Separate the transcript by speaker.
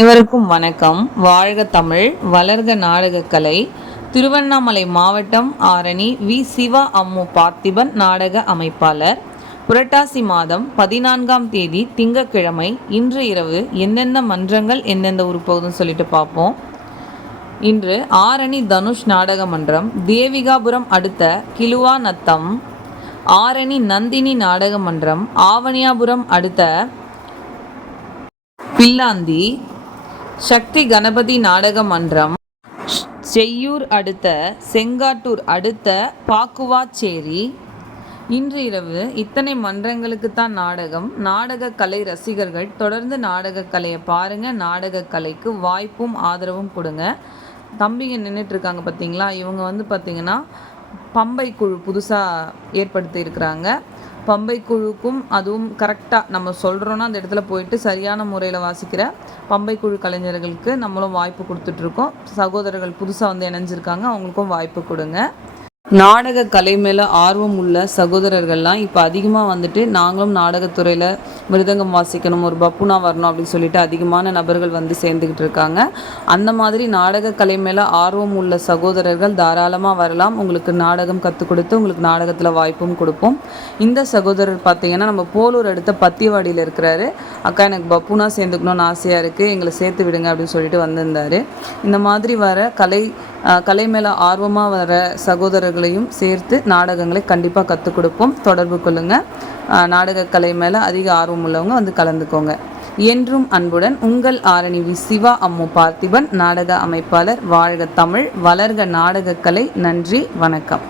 Speaker 1: இவருக்கும் வணக்கம். வாழ்க தமிழ் வளர்க நாடகக்கலை திருவண்ணாமலை மாவட்டம் ஆரணி வி. சிவா அம்மு பார்த்திபன் நாடக அமைப்பாளர். புரட்டாசி மாதம் பதினான்காம் தேதி திங்கட்கிழமை இன்று இரவு எந்தெந்த மன்றங்கள் எந்தெந்த உருப்போகுதுன்னு சொல்லிட்டு பார்ப்போம். இன்று ஆரணி தனுஷ் நாடக மன்றம் தேவிகாபுரம் அடுத்த கிலுவா நத்தம். ஆரணி நந்தினி நாடக மன்றம் ஆவணியாபுரம் அடுத்த பில்லாந்தி. சக்தி கணபதி நாடக மன்றம் செய்யூர் அடுத்த செங்காட்டூர் அடுத்த பாக்குவாச்சேரி. இன்று இரவு இத்தனை மன்றங்களுக்கு தான் நாடகம். நாடக கலை ரசிகர்கள் தொடர்ந்து நாடக கலையை பாருங்கள் நாடக கலைக்கு வாய்ப்பும் ஆதரவும் கொடுங்க. தம்பிங்க நின்றுட்டு இருக்காங்க பார்த்தீங்களா இவங்க வந்து பார்த்திங்கன்னா பம்பை குழு புதுசாக ஏற்படுத்தி இருக்கிறாங்க. பம்பை குழுக்கும் அதுவும் கரெக்டாக நம்ம சொல்கிறோன்னா அந்த இடத்துல போயிட்டு சரியான முறையில் வாசிக்கிற பம்பை குழு கலைஞர்களுக்கு நம்மளும் வாய்ப்பு கொடுத்துட்ருக்கோம் சகோதரர்கள் புதுசாக வந்து இணைஞ்சிருக்காங்க. அவங்களுக்கும் வாய்ப்பு கொடுங்க. நாடக கலை மேலே ஆர்வம் உள்ள சகோதரர்கள்லாம் இப்போ அதிகமாக வந்துட்டு நாங்களும் நாடகத்துறையில் மிருதங்கம் வாசிக்கணும் ஒரு பப்புனா வரணும் அப்படின்னு சொல்லிட்டு அதிகமான நபர்கள் வந்து சேர்ந்துக்கிட்டு இருக்காங்க. அந்த மாதிரி நாடக கலை மேலே ஆர்வம் உள்ள சகோதரர்கள் தாராளமாக வரலாம். உங்களுக்கு நாடகம் கற்றுக் கொடுத்து உங்களுக்கு நாடகத்தில் வாய்ப்பும் கொடுப்போம். இந்த சகோதரர் பார்த்தீங்கன்னா நம்ம போலூர் அடுத்த பத்தியவாடியில் இருக்கிறாரு. அக்கா எனக்கு பப்புனா சேர்ந்துக்கணும்னு ஆசையாக இருக்குது எங்களை சேர்த்து விடுங்க அப்படின்னு சொல்லிட்டு வந்திருந்தார். இந்த மாதிரி வர கலை கலை மேலே ஆர்வமாக வர சகோதரர்களையும் சேர்த்து நாடகங்களை கண்டிப்பாக கற்றுக் கொடுப்போம். தொடர்பு கொள்ளுங்கள் நாடகக்கலை மேலே அதிக ஆர்வம் உள்ளவங்க வந்து கலந்துக்கோங்க. என்றும் அன்புடன் உங்கள் ஆரணி வி சிவா அம்மு பார்த்திபன் நாடக அமைப்பாளர் வாழ்க தமிழ் வளர்க நாடகக்கலை. நன்றி வணக்கம்.